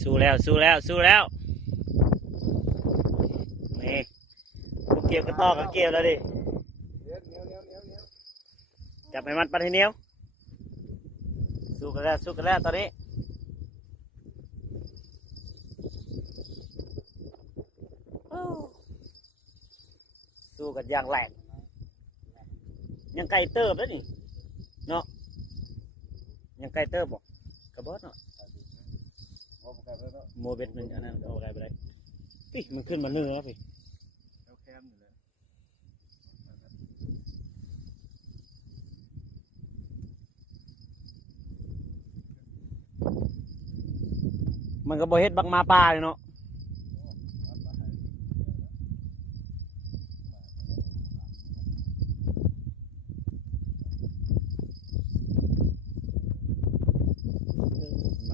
สู้แล้วสู้แล้วสู้แล้วนี่เกี่ยวกระตอกกับเกี่ยวแล้วดิจับให้มันปัดให้เนียวสู้กันแล้วสู้กันแล้วตอนนี้สู้กันอย่างแรงยังไกลเติบแล้วนี่เนาะยังไกลเติบบ่กระบอกเนาะ ว่าประกันแล้วเนาะโมเบ็ดหนึ่งอันนั้นเอาอะไรไปเลยพี่มันขึ้นมาเนื่อยแล้วพี่แล้วแคมอยู่เลยมันก็บ่เฮ็ดบักมาปลาเลยเนาะมาเข้าคืออี เอาเขาบูยับเขาดูดีเนี่ยเขาไม่